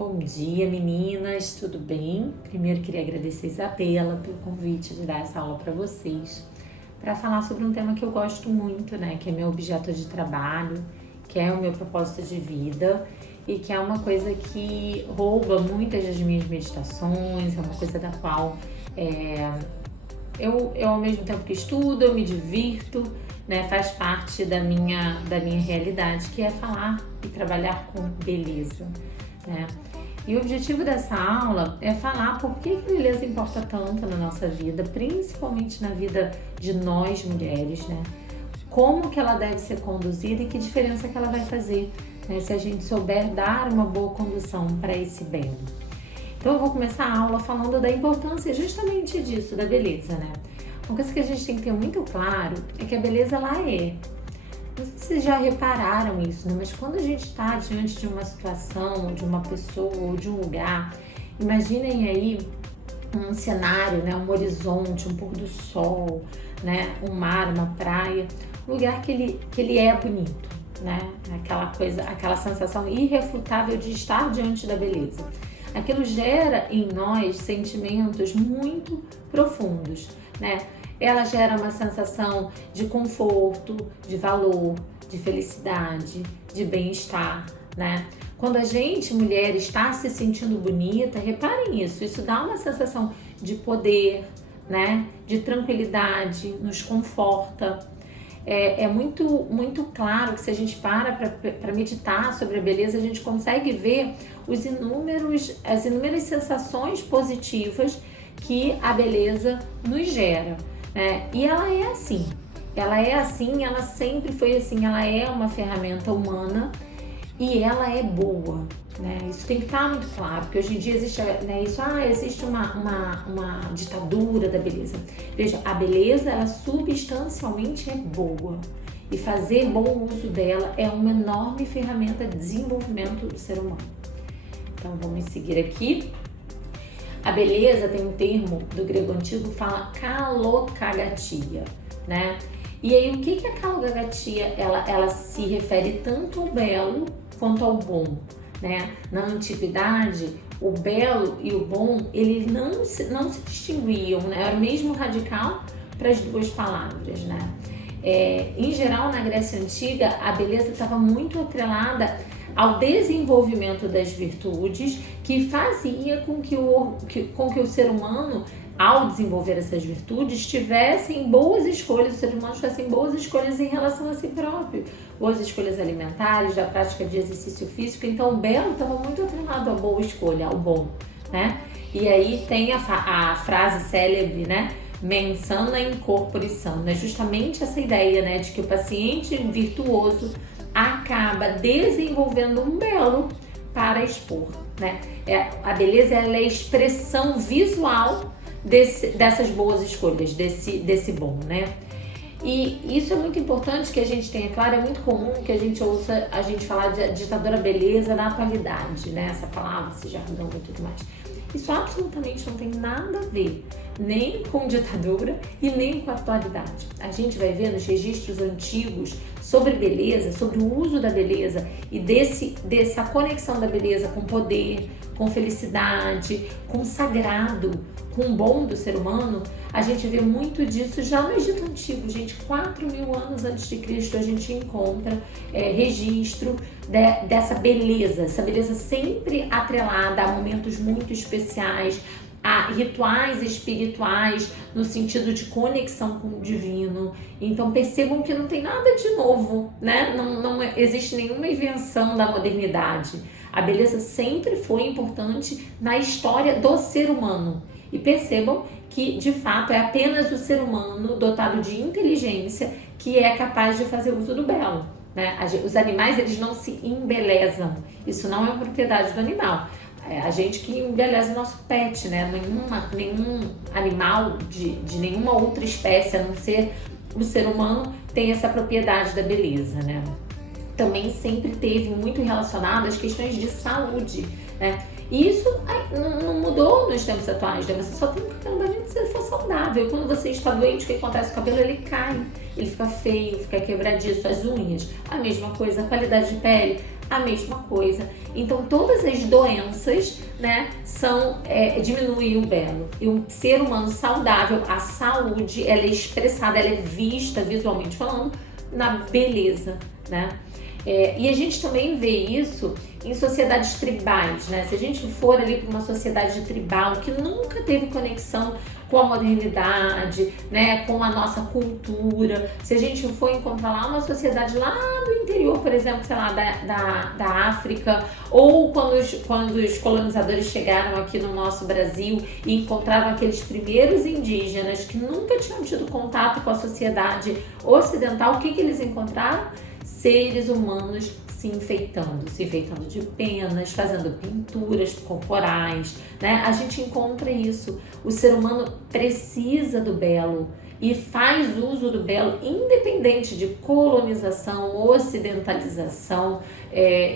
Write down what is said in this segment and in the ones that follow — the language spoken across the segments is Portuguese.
Bom dia, meninas, tudo bem? Primeiro queria agradecer a Isabela pelo convite de dar essa aula para vocês, para falar sobre um tema que eu gosto muito, né? Que é meu objeto de trabalho, que é o meu propósito de vida e que é uma coisa que rouba muitas das minhas meditações, é uma coisa da qual eu ao mesmo tempo que estudo, eu me divirto, né? Faz parte da minha realidade, que é falar e trabalhar com beleza, né? E o objetivo dessa aula é falar por que a beleza importa tanto na nossa vida, principalmente na vida de nós mulheres, né? Como que ela deve ser conduzida e que diferença que ela vai fazer, né? Se a gente souber dar uma boa condução para esse bem. Então eu vou começar a aula falando da importância justamente disso, da beleza, né? Uma coisa que a gente tem que ter muito claro é que a beleza ela é. Não sei se vocês já repararam isso, né? Mas quando a gente está diante de uma situação, de uma pessoa ou de um lugar, imaginem aí um cenário, né? Um horizonte, um pôr do sol, né? Um mar, uma praia, um lugar que ele é bonito, né? Aquela coisa, aquela sensação irrefutável de estar diante da beleza. Aquilo gera em nós sentimentos muito profundos, né? Ela gera uma sensação de conforto, de valor, de felicidade, de bem-estar, né? Quando a gente, mulher, está se sentindo bonita, reparem isso dá uma sensação de poder, né? De tranquilidade, nos conforta. É muito claro que se a gente para meditar sobre a beleza, a gente consegue ver as inúmeras sensações positivas que a beleza nos gera. E ela é assim, ela sempre foi assim, ela é uma ferramenta humana e ela é boa, né? Isso tem que estar muito claro, porque hoje em dia existe, né, existe uma ditadura da beleza. Veja, a beleza, ela substancialmente é boa e fazer bom uso dela é uma enorme ferramenta de desenvolvimento do ser humano. Então vamos seguir aqui. A beleza tem um termo do grego antigo que fala kalokagatia, né? E aí o que a kalokagatia ela se refere tanto ao belo quanto ao bom, né? Na antiguidade, o belo e o bom, eles não se distinguiam, né? Era o mesmo radical para as duas palavras, né? Em geral, na Grécia Antiga, a beleza estava muito atrelada ao desenvolvimento das virtudes que fazia com que o ser humano, ao desenvolver essas virtudes, tivessem boas escolhas, os seres humanos tivessem boas escolhas em relação a si próprio, boas escolhas alimentares, da prática de exercício físico. Então o belo estava muito atrelado à boa escolha, ao bom, né? E aí tem a frase célebre, né? Mens sana in corpore sano. É justamente essa ideia, né, de que o paciente virtuoso acaba desenvolvendo um belo para expor, né? A beleza ela é a expressão visual dessas boas escolhas, desse bom, né? E isso é muito importante que a gente tenha claro, é muito comum que a gente ouça a gente falar de ditadura beleza na atualidade, né? Essa palavra, esse jargão e tudo mais. Isso absolutamente não tem nada a ver nem com ditadura e nem com a atualidade. A gente vai ver nos registros antigos sobre beleza, sobre o uso da beleza e dessa conexão da beleza com poder, com felicidade, com sagrado, com o bom do ser humano. A gente vê muito disso já no Egito Antigo, gente. 4.000 anos antes de Cristo a gente encontra registro dessa beleza, essa beleza sempre atrelada a momentos muito especiais, a rituais espirituais no sentido de conexão com o divino. Então percebam que não tem nada de novo, né? Não existe nenhuma invenção da modernidade. A beleza sempre foi importante na história do ser humano. E percebam que, de fato, é apenas o ser humano dotado de inteligência que é capaz de fazer uso do belo, né? Os animais, eles não se embelezam. Isso não é propriedade do animal. É a gente que embeleza o nosso pet, né? Nenhum animal de nenhuma outra espécie, a não ser o ser humano, tem essa propriedade da beleza, né? Também sempre teve muito relacionado às questões de saúde, né? E isso não mudou nos tempos atuais, né? Você só tem que cabelo bonito se ele for saudável. Quando você está doente, o que acontece? O cabelo ele cai, ele fica feio, fica quebradiço, as unhas, a mesma coisa, a qualidade de pele. a mesma coisa. Então todas as doenças, né, diminuem o belo. E um ser humano saudável, a saúde, ela é expressada, ela é vista visualmente falando na beleza, né? E a gente também vê isso em sociedades tribais, né? Se a gente for ali para uma sociedade tribal que nunca teve conexão com a modernidade, né, com a nossa cultura, se a gente for encontrar lá uma sociedade lá do interior, por exemplo, sei lá, da África, ou quando os colonizadores chegaram aqui no nosso Brasil e encontraram aqueles primeiros indígenas que nunca tinham tido contato com a sociedade ocidental, o que eles encontraram? Seres humanos se enfeitando de penas, fazendo pinturas corporais, né? A gente encontra isso. O ser humano precisa do belo e faz uso do belo independente de colonização, ocidentalização,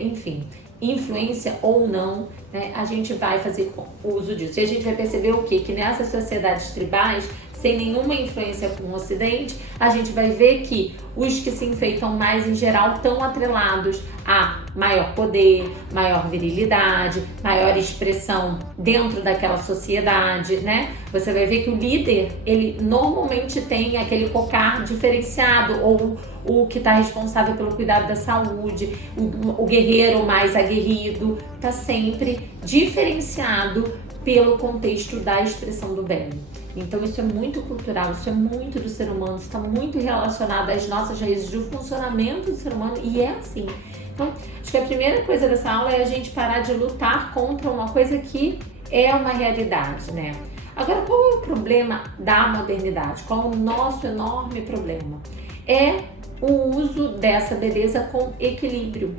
enfim, influência ou não, né? A gente vai fazer uso disso. E a gente vai perceber o quê? Que nessas sociedades tribais, sem nenhuma influência com o Ocidente, a gente vai ver que os que se enfeitam mais em geral estão atrelados a maior poder, maior virilidade, maior expressão dentro daquela sociedade, né? Você vai ver que o líder, ele normalmente tem aquele cocar diferenciado, ou o que está responsável pelo cuidado da saúde, o guerreiro mais aguerrido, está sempre diferenciado pelo contexto da expressão do belo. Então isso é muito cultural, isso é muito do ser humano, está muito relacionado às nossas raízes do funcionamento do ser humano, e é assim. Então, acho que a primeira coisa dessa aula é a gente parar de lutar contra uma coisa que é uma realidade, né? Agora, qual é o problema da modernidade? Qual é o nosso enorme problema? É o uso dessa beleza com equilíbrio.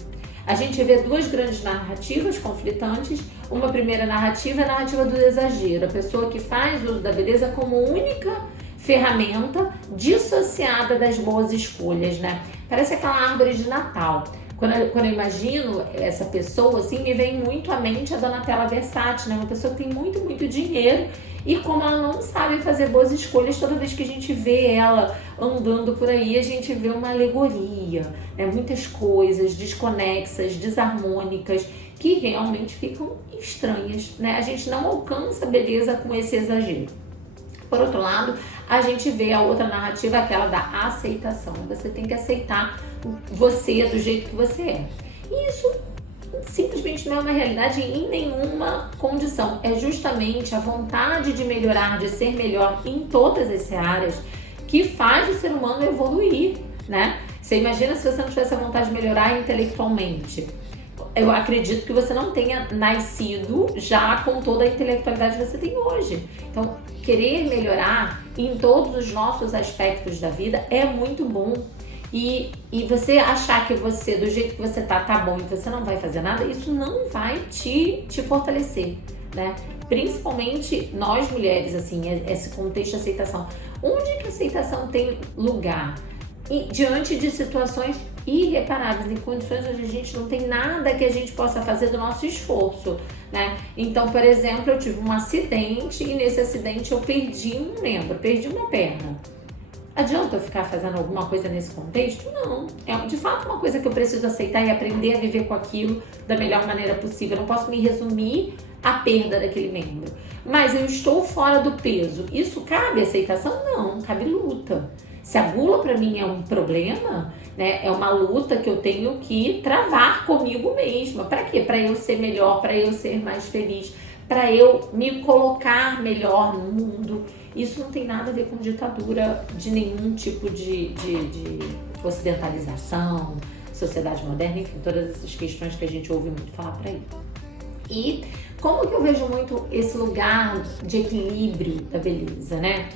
A gente vê duas grandes narrativas conflitantes. Uma primeira narrativa é a narrativa do exagero, a pessoa que faz uso da beleza como única ferramenta dissociada das boas escolhas, né? Parece aquela árvore de Natal. Quando eu imagino essa pessoa, assim, me vem muito à mente a Donatella Versace, né? Uma pessoa que tem muito, muito dinheiro e como ela não sabe fazer boas escolhas, toda vez que a gente vê ela andando por aí, a gente vê uma alegoria, né? Muitas coisas desconexas, desarmônicas, que realmente ficam estranhas, né? A gente não alcança a beleza com esse exagero. Por outro lado, a gente vê a outra narrativa, aquela da aceitação. Você tem que aceitar você do jeito que você é. E isso simplesmente não é uma realidade em nenhuma condição. É justamente a vontade de melhorar, de ser melhor em todas as áreas que faz o ser humano evoluir, né? Você imagina se você não tivesse a vontade de melhorar intelectualmente. Eu acredito que você não tenha nascido já com toda a intelectualidade que você tem hoje. Então, querer melhorar em todos os nossos aspectos da vida é muito bom. E você achar que você, do jeito que você tá bom e você não vai fazer nada, isso não vai te fortalecer, né? Principalmente nós mulheres, assim, esse contexto de aceitação. Onde que a aceitação tem lugar? E diante de situações irreparáveis, em condições onde a gente não tem nada que a gente possa fazer do nosso esforço, né? Então, por exemplo, eu tive um acidente e nesse acidente eu perdi um membro, perdi uma perna. Adianta eu ficar fazendo alguma coisa nesse contexto? Não. É de fato uma coisa que eu preciso aceitar e aprender a viver com aquilo da melhor maneira possível. Eu não posso me resumir à perda daquele membro. Mas eu estou fora do peso. Isso cabe aceitação? Não, cabe luta. Se a gula para mim é um problema, né, é uma luta que eu tenho que travar comigo mesma. Para quê? Para eu ser melhor, para eu ser mais feliz, para eu me colocar melhor no mundo. Isso não tem nada a ver com ditadura de nenhum tipo de ocidentalização, sociedade moderna, enfim, todas essas questões que a gente ouve muito falar por aí. E como que eu vejo muito esse lugar de equilíbrio da beleza, né?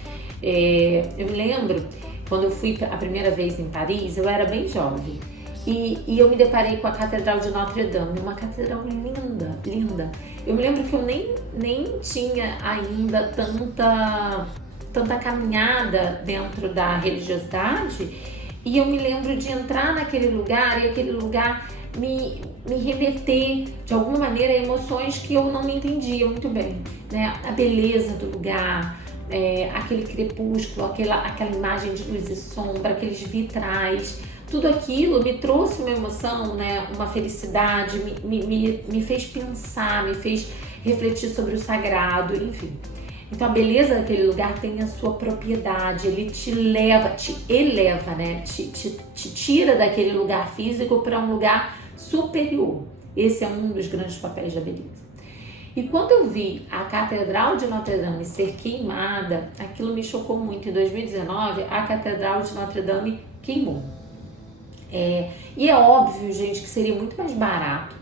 Eu me lembro, quando eu fui a primeira vez em Paris, eu era bem jovem. E eu me deparei com a Catedral de Notre Dame, uma catedral linda, linda. Eu me lembro que eu nem tinha ainda tanta caminhada dentro da religiosidade, e eu me lembro de entrar naquele lugar e aquele lugar me remeter de alguma maneira a emoções que eu não me entendia muito bem, né? A beleza do lugar, aquele crepúsculo, aquela imagem de luz e sombra, aqueles vitrais, tudo aquilo me trouxe uma emoção, né? Uma felicidade, me fez pensar, me fez refletir sobre o sagrado, enfim. Então a beleza daquele lugar tem a sua propriedade, ele te leva, te eleva, né? Te tira daquele lugar físico para um lugar superior. Esse é um dos grandes papéis da beleza. E quando eu vi a Catedral de Notre Dame ser queimada, aquilo me chocou muito. Em 2019, a Catedral de Notre Dame queimou. E é óbvio, gente, que seria muito mais barato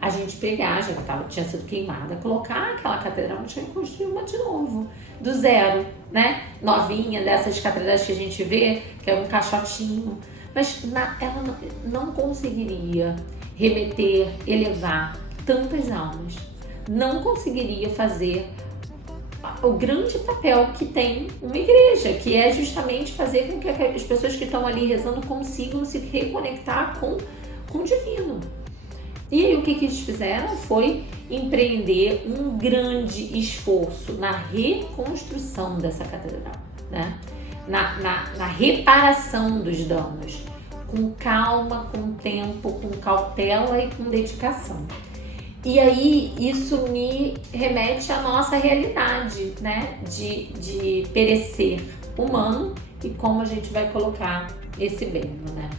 a gente pegar, já que tinha sido queimada, colocar aquela catedral e construir uma de novo, do zero, né? Novinha, dessas catedrais que a gente vê, que é um caixotinho. Mas ela não conseguiria remeter, elevar tantas almas. Não conseguiria fazer o grande papel que tem uma igreja, que é justamente fazer com que as pessoas que estão ali rezando consigam se reconectar com o divino. E aí o que eles fizeram foi empreender um grande esforço na reconstrução dessa catedral, né? Na reparação dos danos, com calma, com tempo, com cautela e com dedicação. E aí isso me remete à nossa realidade, né? De perecer humano e como a gente vai colocar esse bem, né?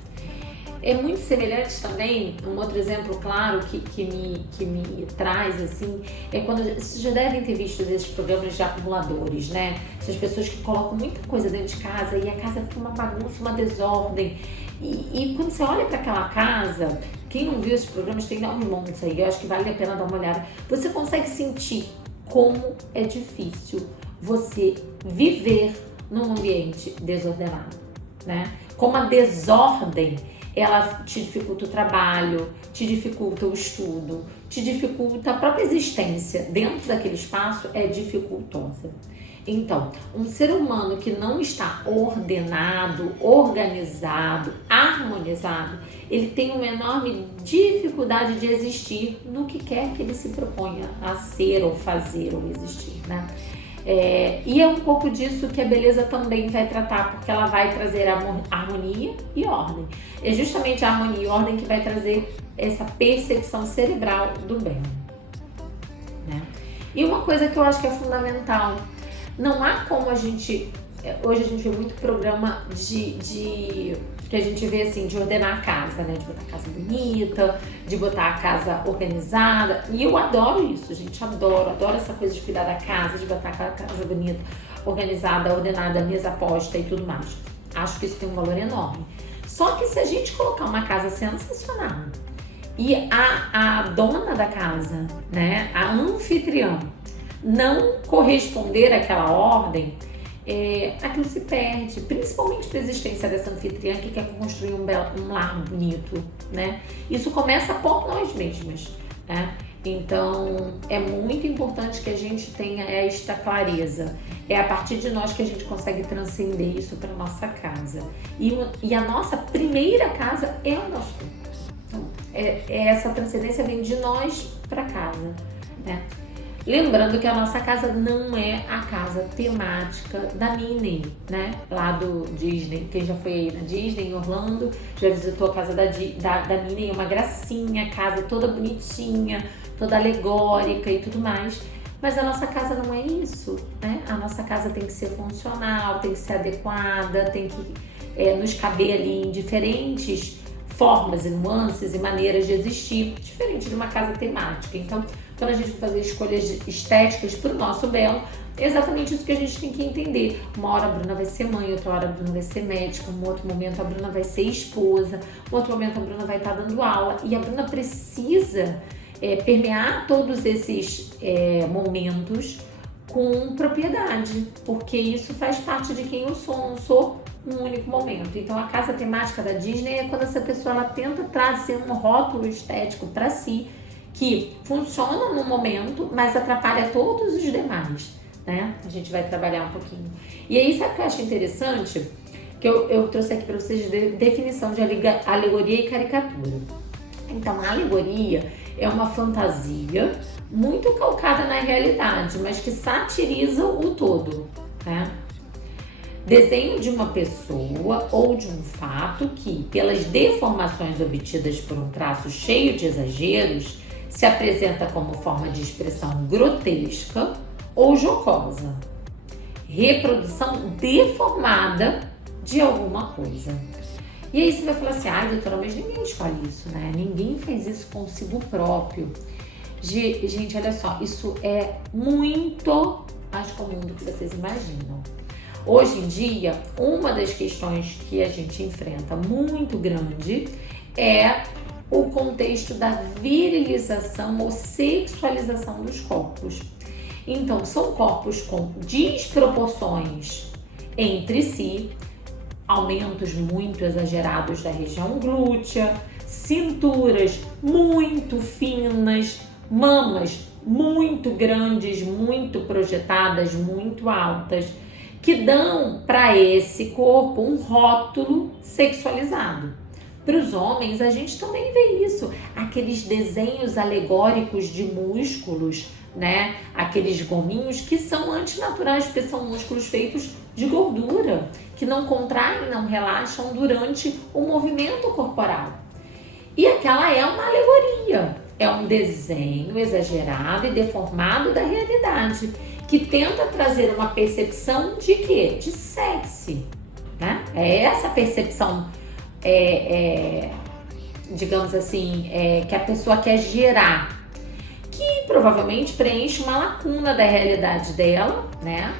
É muito semelhante também, um outro exemplo claro que me traz, assim, é quando vocês já devem ter visto esses programas de acumuladores, né? Essas pessoas que colocam muita coisa dentro de casa e a casa fica uma bagunça, uma desordem. E quando você olha para aquela casa, quem não viu esses programas tem uns montes aí, eu acho que vale a pena dar uma olhada. Você consegue sentir como é difícil você viver num ambiente desordenado, né? Como a desordem, ela te dificulta o trabalho, te dificulta o estudo, te dificulta a própria existência dentro daquele espaço, é dificultosa. Então, um ser humano que não está ordenado, organizado, harmonizado, ele tem uma enorme dificuldade de existir no que quer que ele se proponha a ser ou fazer ou existir, né? E é um pouco disso que a beleza também vai tratar, porque ela vai trazer harmonia e ordem. É justamente a harmonia e ordem que vai trazer essa percepção cerebral do bem, né? E uma coisa que eu acho que é fundamental, não há como a gente... Hoje a gente vê muito programa que a gente vê assim, de ordenar a casa, né? De botar a casa bonita, de botar a casa organizada. E eu adoro isso, gente. Adoro essa coisa de cuidar da casa, de botar a casa bonita, organizada, ordenada, mesa posta e tudo mais. Acho que isso tem um valor enorme. Só que se a gente colocar uma casa sensacional e a dona da casa, né? A anfitriã, não corresponder àquela ordem, aquilo se perde, principalmente para a existência dessa anfitriã que quer construir um lar bonito, né? Isso começa por nós mesmos, né? Então é muito importante que a gente tenha esta clareza. É a partir de nós que a gente consegue transcender isso para nossa casa. E a nossa primeira casa é o nosso corpo. Então, essa transcendência vem de nós para casa, né? Lembrando que a nossa casa não é a casa temática da Minnie, né? Lá do Disney. Quem já foi aí na Disney, em Orlando, já visitou a casa da Minnie, é uma gracinha, casa toda bonitinha, toda alegórica e tudo mais. Mas a nossa casa não é isso, né? A nossa casa tem que ser funcional, tem que ser adequada, tem que nos caber ali em diferentes formas e nuances e maneiras de existir, diferente de uma casa temática. Então, quando a gente for fazer escolhas estéticas para o nosso belo, é exatamente isso que a gente tem que entender. Uma hora a Bruna vai ser mãe, outra hora a Bruna vai ser médica, um outro momento a Bruna vai ser esposa, um outro momento a Bruna vai estar dando aula. E a Bruna precisa permear todos esses momentos com propriedade, porque isso faz parte de quem eu sou, não sou um único momento. Então a casa temática da Disney é quando essa pessoa ela tenta trazer um rótulo estético para si, que funciona no momento, mas atrapalha todos os demais, né? A gente vai trabalhar um pouquinho. E aí, sabe o que eu acho interessante? Que eu trouxe aqui para vocês definição de alegoria e caricatura. Então, a alegoria é uma fantasia muito calcada na realidade, mas que satiriza o todo, né? Desenho de uma pessoa ou de um fato que, pelas deformações obtidas por um traço cheio de exageros, se apresenta como forma de expressão grotesca ou jocosa. Reprodução deformada de alguma coisa. E aí você vai falar assim, doutora, mas ninguém escolhe isso, né? Ninguém faz isso consigo próprio. Gente, olha só, isso é muito mais comum do que vocês imaginam. Hoje em dia, uma das questões que a gente enfrenta muito grande é o contexto da virilização ou sexualização dos corpos. Então, são corpos com desproporções entre si, aumentos muito exagerados da região glútea, cinturas muito finas, mamas muito grandes, muito projetadas, muito altas, que dão para esse corpo um rótulo sexualizado. Para os homens, a gente também vê isso, aqueles desenhos alegóricos de músculos, né? Aqueles gominhos que são antinaturais, porque são músculos feitos de gordura, que não contraem, não relaxam durante o movimento corporal. E aquela é uma alegoria, é um desenho exagerado e deformado da realidade, que tenta trazer uma percepção de quê? De sexy, né? É essa percepção, digamos assim, que a pessoa quer gerar, que provavelmente preenche uma lacuna da realidade dela, né?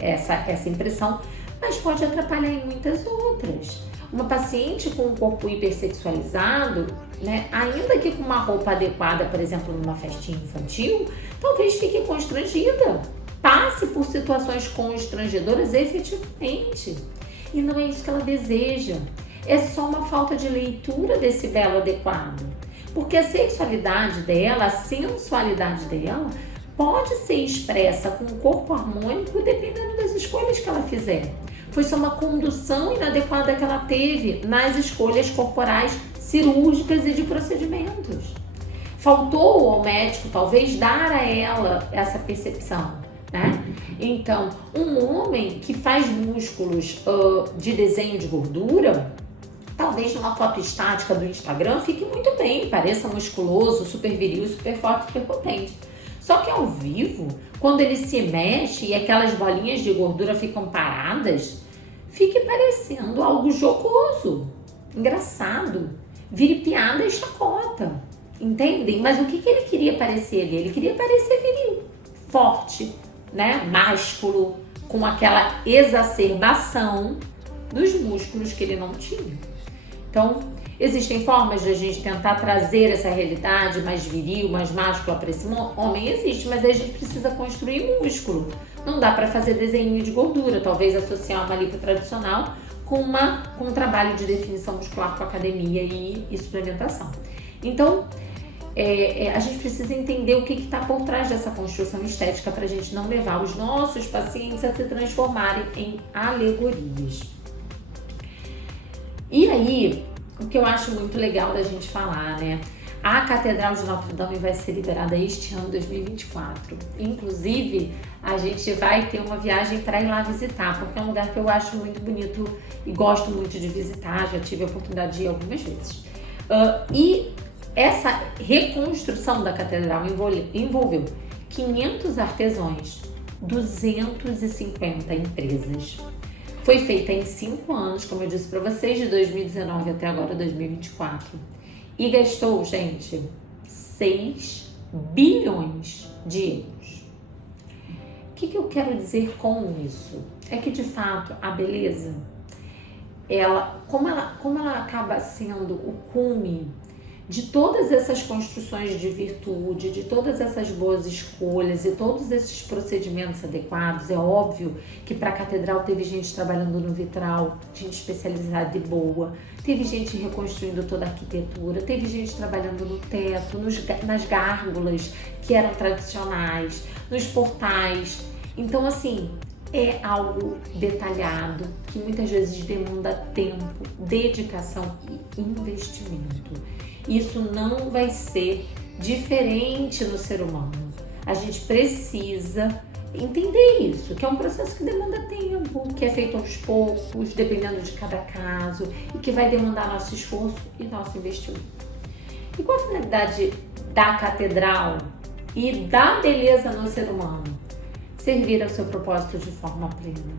Essa impressão, mas pode atrapalhar em muitas outras. Uma paciente com um corpo hipersexualizado, né, ainda que com uma roupa adequada, por exemplo, numa festinha infantil, talvez fique constrangida, passe por situações constrangedoras efetivamente. E não é isso que ela deseja. É só uma falta de leitura desse belo adequado. Porque a sexualidade dela, a sensualidade dela, pode ser expressa com um corpo harmônico dependendo das escolhas que ela fizer. Foi só uma condução inadequada que ela teve nas escolhas corporais cirúrgicas e de procedimentos. Faltou ao médico, talvez, dar a ela essa percepção, né? Então, um homem que faz músculos de desenho de gordura, talvez numa foto estática do Instagram fique muito bem, pareça musculoso, super viril, super forte, super potente. Só que ao vivo, quando ele se mexe e aquelas bolinhas de gordura ficam paradas, fique parecendo algo jocoso, engraçado, vire piada e chacota, entendem? Mas o que ele queria parecer ali? Ele queria parecer viril, forte, né? Másculo, com aquela exacerbação dos músculos que ele não tinha. Então, existem formas de a gente tentar trazer essa realidade mais viril, mais máscula para esse homem? Existe, mas aí a gente precisa construir músculo. Não dá para fazer desenho de gordura, talvez associar uma lipo tradicional com um trabalho de definição muscular com academia e suplementação. Então, a gente precisa entender o que está por trás dessa construção estética para a gente não levar os nossos pacientes a se transformarem em alegorias. E aí, o que eu acho muito legal da gente falar, né? A Catedral de Notre Dame vai ser liberada este ano, 2024. Inclusive, a gente vai ter uma viagem para ir lá visitar, porque é um lugar que eu acho muito bonito e gosto muito de visitar. Já tive a oportunidade de ir algumas vezes. E essa reconstrução da catedral envolveu 500 artesãos, 250 empresas. Foi feita em 5 anos, como eu disse para vocês, de 2019 até agora, 2024. E gastou, gente, 6 bilhões de euros. O que eu quero dizer com isso? É que, de fato, a beleza, como ela acaba sendo o cume de todas essas construções de virtude, de todas essas boas escolhas e todos esses procedimentos adequados, é óbvio que para a catedral teve gente trabalhando no vitral, gente especializada e boa, teve gente reconstruindo toda a arquitetura, teve gente trabalhando no teto, nas gárgulas que eram tradicionais, nos portais. Então, assim, é algo detalhado que muitas vezes demanda tempo, dedicação e investimento. Isso não vai ser diferente no ser humano. A gente precisa entender isso, que é um processo que demanda tempo, que é feito aos poucos, dependendo de cada caso, e que vai demandar nosso esforço e nosso investimento. E qual a finalidade da catedral e da beleza no ser humano? Servir ao seu propósito de forma plena.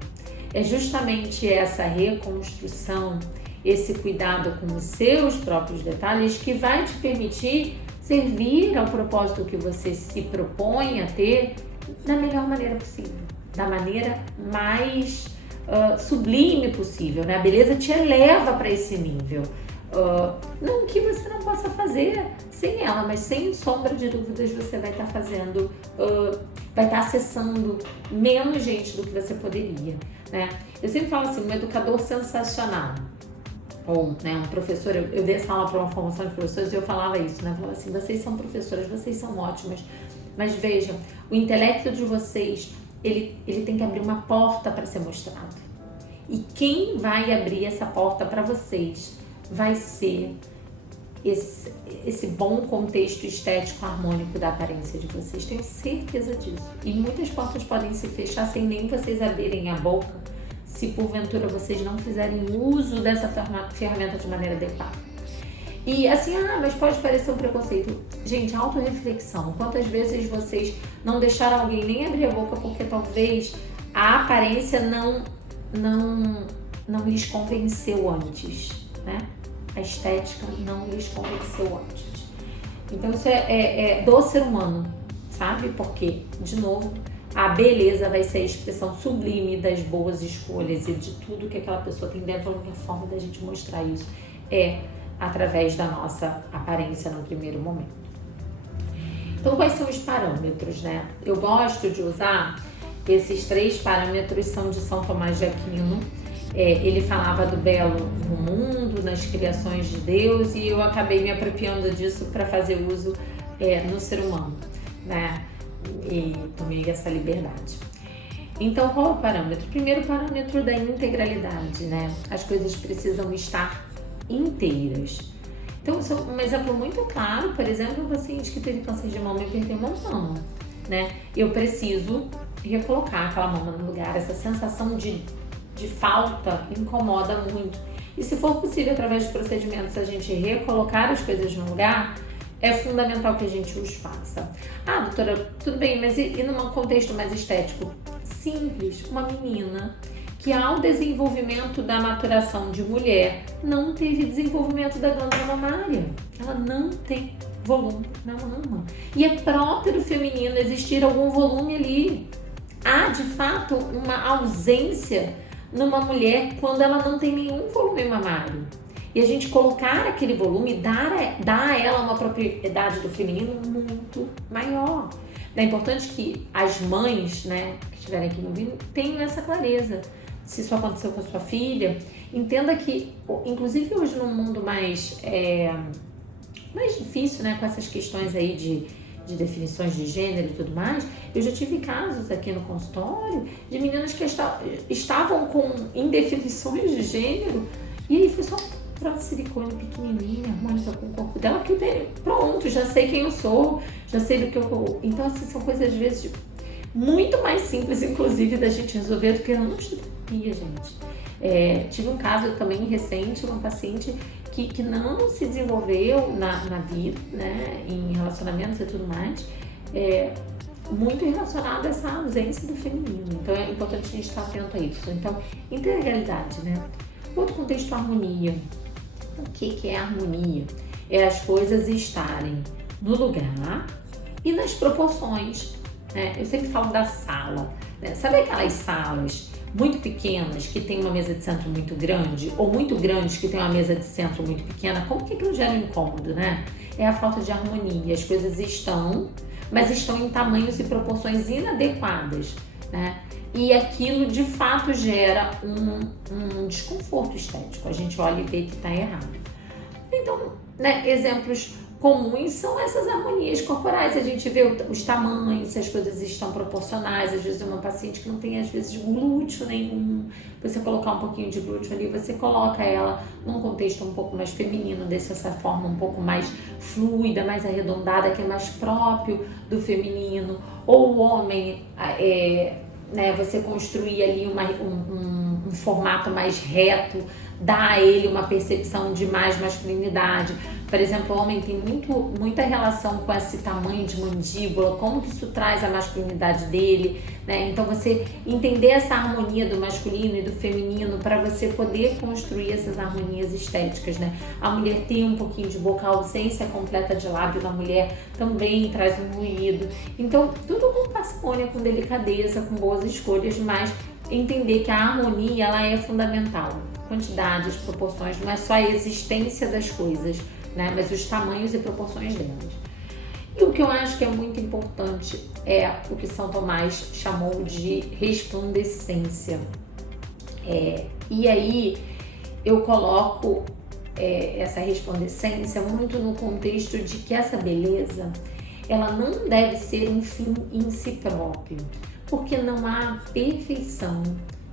É justamente essa reconstrução, esse cuidado com os seus próprios detalhes que vai te permitir servir ao propósito que você se propõe a ter da melhor maneira possível, da maneira mais sublime possível, né? A beleza te eleva para esse nível. Não que você não possa fazer sem ela, mas sem sombra de dúvidas você vai estar fazendo, vai estar acessando menos gente do que você poderia, né? Eu sempre falo assim, um educador sensacional, ou né, um professor, eu dei essa aula para uma formação de professores e eu falava isso, né? Eu falava assim, vocês são professoras, vocês são ótimas, mas vejam, o intelecto de vocês, ele tem que abrir uma porta para ser mostrado. E quem vai abrir essa porta para vocês vai ser esse bom contexto estético harmônico da aparência de vocês. Tenho certeza disso. E muitas portas podem se fechar sem nem vocês abrirem a boca, se porventura vocês não fizerem uso dessa ferramenta de maneira adequada. E assim, mas pode parecer um preconceito. Gente, autorreflexão. Quantas vezes vocês não deixaram alguém nem abrir a boca porque talvez a aparência não lhes convenceu antes, né? A estética não lhes convenceu antes. Então isso é do ser humano, sabe? Porque, de novo, a beleza vai ser a expressão sublime das boas escolhas e de tudo que aquela pessoa tem dentro. A única forma da gente mostrar isso é através da nossa aparência no primeiro momento. Então, quais são os parâmetros, né? Eu gosto de usar esses 3 parâmetros, são de São Tomás de Aquino. Ele falava do belo no mundo, nas criações de Deus, e eu acabei me apropriando disso para fazer uso no ser humano, né? E tomei essa liberdade. Então, qual é o parâmetro? Primeiro, o parâmetro da integralidade, né? As coisas precisam estar inteiras. Então, isso é um exemplo muito claro, por exemplo, um paciente que teve câncer de mama e perdeu uma mama, né? Eu preciso recolocar aquela mama no lugar, essa sensação de falta incomoda muito. E se for possível, através de procedimentos, a gente recolocar as coisas no lugar, é fundamental que a gente os faça. Doutora, tudo bem, mas e num contexto mais estético? Simples, uma menina que ao desenvolvimento da maturação de mulher não teve desenvolvimento da glândula mamária. Ela não tem volume na mama. E é próprio feminino existir algum volume ali. Há, de fato, uma ausência numa mulher quando ela não tem nenhum volume mamário. E a gente colocar aquele volume, dar a ela uma propriedade do feminino muito maior. É importante que as mães, né, que estiverem aqui me ouvindo, tenham essa clareza. Se isso aconteceu com a sua filha, entenda que, inclusive hoje num mundo mais difícil, né, com essas questões aí de definições de gênero e tudo mais, eu já tive casos aqui no consultório de meninas que estavam com indefinições de gênero e aí foi só prótese de silicone pequenininha, harmônica com o corpo dela, que pronto, já sei quem eu sou, já sei do que eu... Então, assim, são coisas às vezes muito mais simples, inclusive, da gente resolver do que anostomia, gente. Tive um caso também recente, uma paciente que não se desenvolveu na vida, né, em relacionamentos e tudo mais, muito relacionado a essa ausência do feminino. Então é importante a gente estar atento a isso. Então, integralidade, né? Outro contexto, harmonia. O que é harmonia? É as coisas estarem no lugar e nas proporções, né? Eu sempre falo da sala, né? Sabe aquelas salas muito pequenas que tem uma mesa de centro muito grande, ou muito grandes que tem uma mesa de centro muito pequena? Como que aquilo gera um incômodo, né? É a falta de harmonia. As coisas estão, mas estão em tamanhos e proporções inadequadas, né? E aquilo de fato gera um desconforto estético. A gente olha e vê que está errado. Então, né, exemplos comuns são essas harmonias corporais. A gente vê os tamanhos, se as coisas estão proporcionais. Às vezes uma paciente que não tem, às vezes, glúteo nenhum, você colocar um pouquinho de glúteo ali, você coloca ela num contexto um pouco mais feminino, dessa forma um pouco mais fluida, mais arredondada, que é mais próprio do feminino. Ou o homem, você construir ali um formato mais reto, dá a ele uma percepção de mais masculinidade. Por exemplo, o homem tem muita relação com esse tamanho de mandíbula, como que isso traz a masculinidade dele, né? Então você entender essa harmonia do masculino e do feminino para você poder construir essas harmonias estéticas, né? A mulher tem um pouquinho de boca, a ausência completa de lábio na mulher também traz um ruído. Então tudo com parcimônia, com delicadeza, com boas escolhas, mas entender que a harmonia ela é fundamental. Quantidades, proporções, não é só a existência das coisas, né? Mas os tamanhos e proporções delas. E o que eu acho que é muito importante é o que São Tomás chamou de resplandecência. E aí eu coloco essa resplandecência muito no contexto de que essa beleza ela não deve ser um fim em si próprio, porque não há perfeição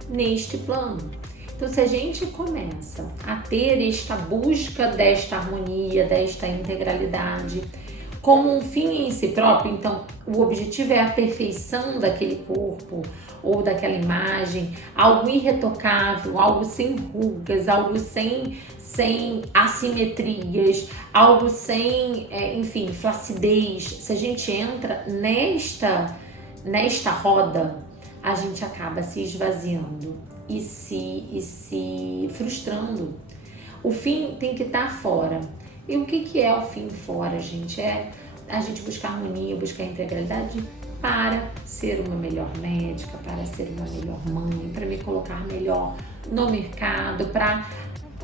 neste plano. Então, se a gente começa a ter esta busca desta harmonia, desta integralidade, como um fim em si próprio, então o objetivo é a perfeição daquele corpo ou daquela imagem, algo irretocável, algo sem rugas, algo sem assimetrias, algo sem, flacidez. Se a gente entra nesta roda, a gente acaba se esvaziando e se frustrando. O fim tem que estar fora. E o que é o fim fora, gente? É a gente buscar harmonia, buscar integralidade para ser uma melhor médica, para ser uma melhor mãe, para me colocar melhor no mercado, para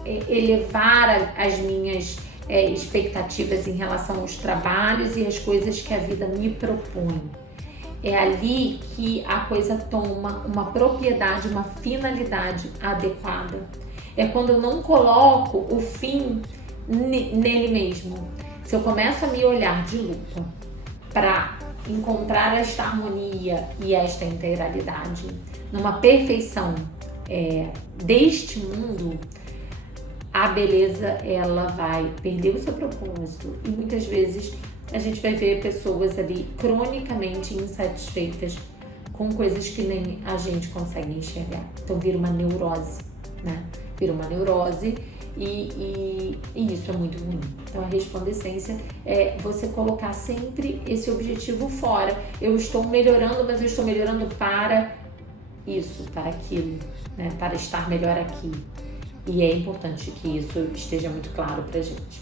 elevar as minhas expectativas em relação aos trabalhos e às coisas que a vida me propõe. É ali que a coisa toma uma propriedade, uma finalidade adequada. É quando eu não coloco o fim nele mesmo. Se eu começo a me olhar de lupa para encontrar esta harmonia e esta integralidade numa perfeição deste mundo, a beleza ela vai perder o seu propósito e muitas vezes a gente vai ver pessoas ali cronicamente insatisfeitas com coisas que nem a gente consegue enxergar. Então vira uma neurose, né? Vira uma neurose e isso é muito ruim. Então a resplandecência é você colocar sempre esse objetivo fora. Eu estou melhorando, mas eu estou melhorando para isso, para aquilo, né? Para estar melhor aqui. E é importante que isso esteja muito claro pra gente.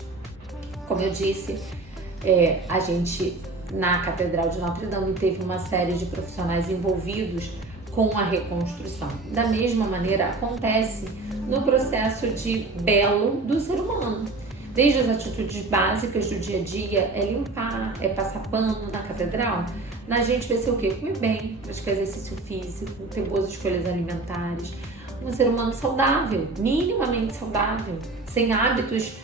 Como eu disse, a gente na Catedral de Notre Dame teve uma série de profissionais envolvidos com a reconstrução. Da mesma maneira acontece no processo de belo do ser humano. Desde as atitudes básicas do dia a dia, é limpar, é passar pano na catedral. Na gente vai ser o quê? Comer bem, praticar exercício físico, ter boas escolhas alimentares. Um ser humano saudável, minimamente saudável, sem hábitos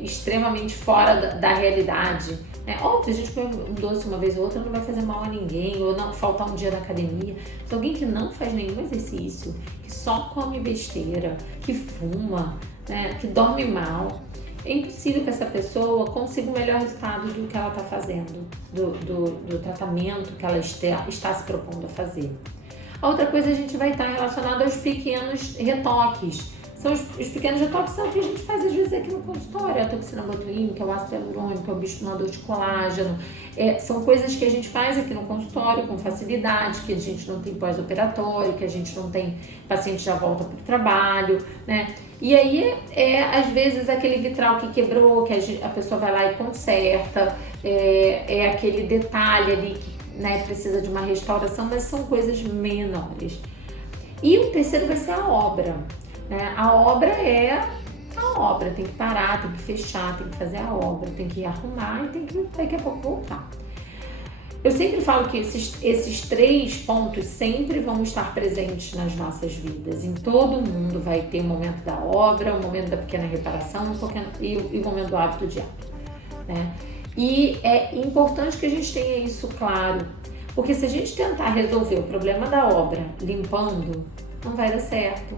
extremamente fora da realidade. Óbvio, a gente comer um doce uma vez ou outra não vai fazer mal a ninguém, ou não faltar um dia na academia. Mas alguém que não faz nenhum exercício, que só come besteira, que fuma, né, que dorme mal, é impossível que essa pessoa consiga o melhor resultado do que ela está fazendo, do tratamento que ela está se propondo a fazer. A outra coisa a gente vai estar relacionada aos pequenos retoques. São os pequenos retoques são o que a gente faz às vezes aqui no consultório, a toxina botulínica, o ácido hialurônico, o bistimulador de colágeno. São coisas que a gente faz aqui no consultório com facilidade, que a gente não tem pós-operatório, que a gente não tem paciente já volta para o trabalho, né? E aí às vezes aquele vitral que quebrou, que a pessoa vai lá e conserta, aquele detalhe ali que precisa de uma restauração, mas são coisas menores. E o terceiro vai ser a obra. A obra é a obra, tem que parar, tem que fechar, tem que fazer a obra, tem que arrumar e tem que daqui a pouco voltar. Eu sempre falo que esses 3 pontos sempre vão estar presentes nas nossas vidas. Em todo mundo vai ter o momento da obra, o momento da pequena reparação e o momento do hábito diário. né? E é importante que a gente tenha isso claro, porque se a gente tentar resolver o problema da obra limpando, não vai dar certo.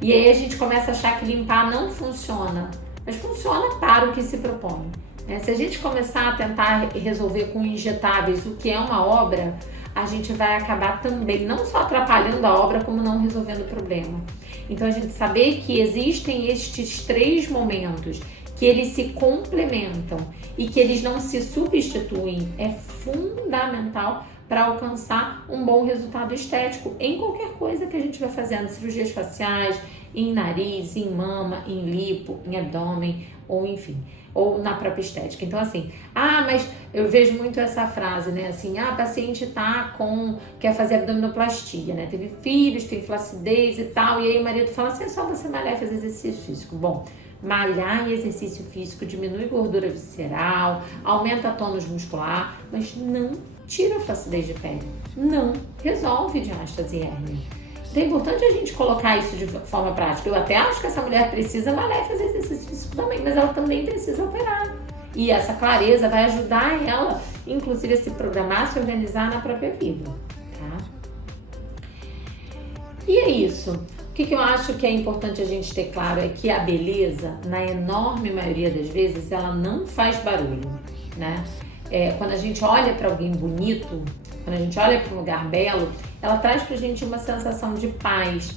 E aí a gente começa a achar que limpar não funciona, mas funciona para o que se propõe, né? Se a gente começar a tentar resolver com injetáveis o que é uma obra, a gente vai acabar também não só atrapalhando a obra, como não resolvendo o problema. Então a gente saber que existem estes 3 momentos, que eles se complementam e que eles não se substituem, é fundamental para alcançar um bom resultado estético em qualquer coisa que a gente vai fazendo, cirurgias faciais, em nariz, em mama, em lipo, em abdômen, ou enfim, ou na própria estética. Então assim, mas eu vejo muito essa frase, né, assim, a paciente quer fazer abdominoplastia, né, teve filhos, tem flacidez e tal, e aí o marido fala assim, é só você malhar e fazer exercício físico. Bom, malhar e exercício físico diminui gordura visceral, aumenta tônus muscular, mas não tira a flacidez de pele, não resolve diástase e hérnia. Então é importante a gente colocar isso de forma prática. Eu até acho que essa mulher precisa malhar e fazer exercício físico também, mas ela também precisa operar. E essa clareza vai ajudar ela, inclusive, a se programar, a se organizar na própria vida, tá? E é isso. O que eu acho que é importante a gente ter claro é que a beleza, na enorme maioria das vezes, ela não faz barulho, né? Quando a gente olha para alguém bonito, quando a gente olha para um lugar belo, ela traz pra gente uma sensação de paz.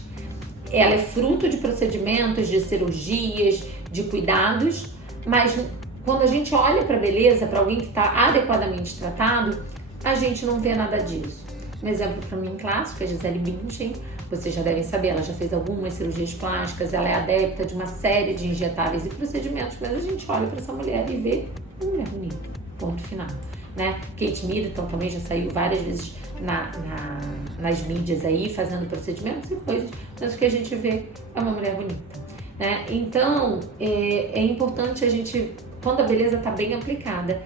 Ela é fruto de procedimentos, de cirurgias, de cuidados, mas quando a gente olha para a beleza, para alguém que está adequadamente tratado, a gente não vê nada disso. Um exemplo para mim clássico é a Gisele Bündchen. Vocês já devem saber, ela já fez algumas cirurgias plásticas, ela é adepta de uma série de injetáveis e procedimentos, mas a gente olha para essa mulher e vê uma mulher bonita. Ponto final, né? Kate Middleton também já saiu várias vezes nas mídias aí, fazendo procedimentos e coisas, mas o que a gente vê é uma mulher bonita, né? Então, é importante a gente, quando a beleza está bem aplicada,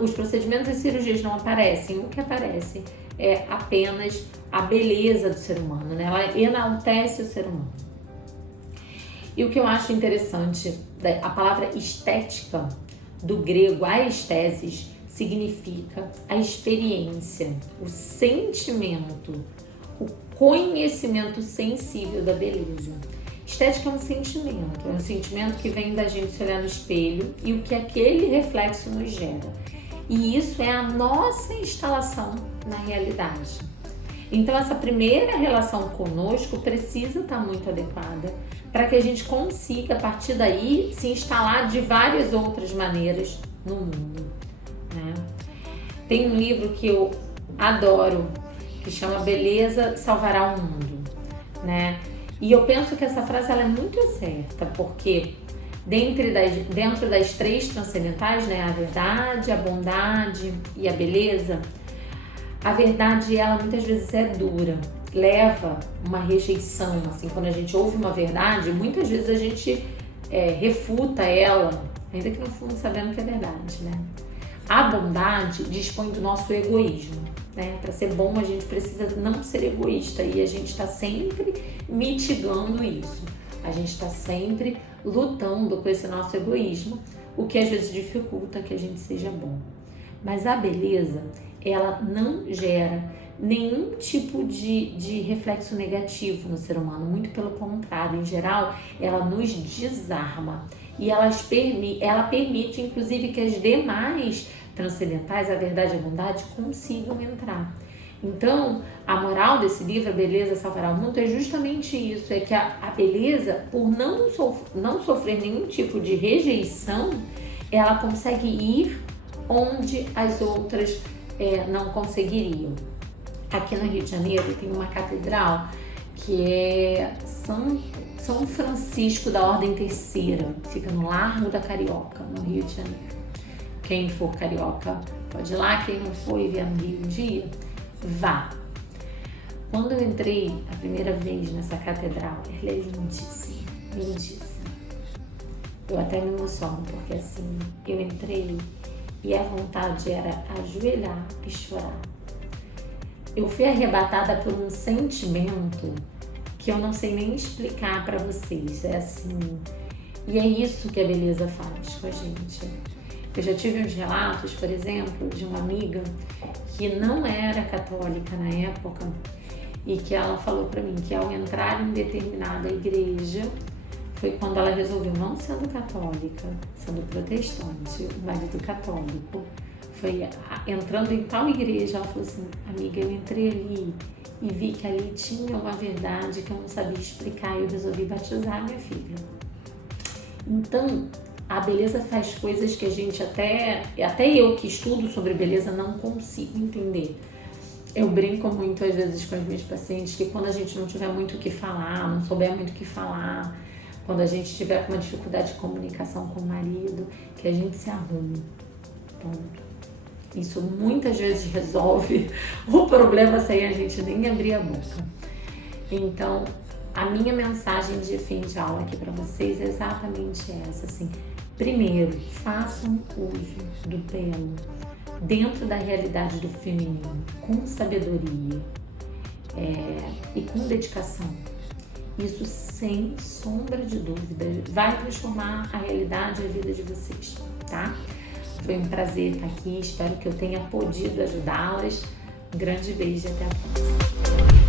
os procedimentos e cirurgias não aparecem, o que aparece é apenas a beleza do ser humano, né? Ela enaltece o ser humano. E o que eu acho interessante, a palavra estética, do grego aestesis, significa a experiência, o sentimento, o conhecimento sensível da beleza. Estética é um sentimento que vem da gente se olhar no espelho e o que aquele reflexo nos gera. E isso é a nossa instalação na realidade. Então essa primeira relação conosco precisa estar muito adequada para que a gente consiga, a partir daí, se instalar de várias outras maneiras no mundo, né? Tem um livro que eu adoro, que chama Beleza Salvará o Mundo, né? E eu penso que essa frase ela é muito certa, porque dentro das 3 transcendentais, né, a verdade, a bondade e a beleza, a verdade ela muitas vezes é dura, leva uma rejeição, assim, quando a gente ouve uma verdade, muitas vezes a gente refuta ela, ainda que no fundo sabendo que é verdade, né? A bondade dispõe do nosso egoísmo, né? Para ser bom a gente precisa não ser egoísta e a gente está sempre mitigando isso, a gente está sempre lutando com esse nosso egoísmo, o que às vezes dificulta que a gente seja bom. Mas a beleza, ela não gera nenhum tipo de reflexo negativo no ser humano, muito pelo contrário, em geral, ela nos desarma e ela permite, inclusive, que as demais transcendentais, a verdade e a bondade, consigam entrar. Então, a moral desse livro, A Beleza Salvará o Mundo, é justamente isso, é que a beleza, por não sofrer nenhum tipo de rejeição, ela consegue ir onde as outras não conseguiriam. Aqui no Rio de Janeiro tem uma catedral que é São Francisco da Ordem Terceira, fica no Largo da Carioca, no Rio de Janeiro. Quem for carioca pode ir lá, quem não for e vier no Rio um dia, vá. Quando eu entrei a primeira vez nessa catedral, ela é lindíssima, lindíssima. Eu até me emociono, porque assim, eu entrei e a vontade era ajoelhar e chorar. Eu fui arrebatada por um sentimento que eu não sei nem explicar para vocês, é assim, e é isso que a beleza faz com a gente. Eu já tive uns relatos, por exemplo, de uma amiga que não era católica na época e que ela falou para mim que ao entrar em determinada igreja foi quando ela resolveu, não sendo católica, sendo protestante, o marido católico, foi entrando em tal igreja, ela falou assim, amiga, eu entrei ali e vi que ali tinha uma verdade que eu não sabia explicar e eu resolvi batizar minha filha. Então, a beleza faz coisas que a gente até eu que estudo sobre beleza não consigo entender. Eu brinco muito às vezes com os meus pacientes que quando a gente não tiver muito o que falar, não souber muito o que falar, quando a gente tiver com uma dificuldade de comunicação com o marido, que a gente se arrume. Ponto. Isso muitas vezes resolve o problema sem a gente nem abrir a boca. Então, a minha mensagem de fim de aula aqui para vocês é exatamente essa, assim. Primeiro, façam uso do belo dentro da realidade do feminino, com sabedoria e com dedicação. Isso, sem sombra de dúvida, vai transformar a realidade e a vida de vocês, tá? Foi um prazer estar aqui, espero que eu tenha podido ajudá-las. Um grande beijo e até a próxima.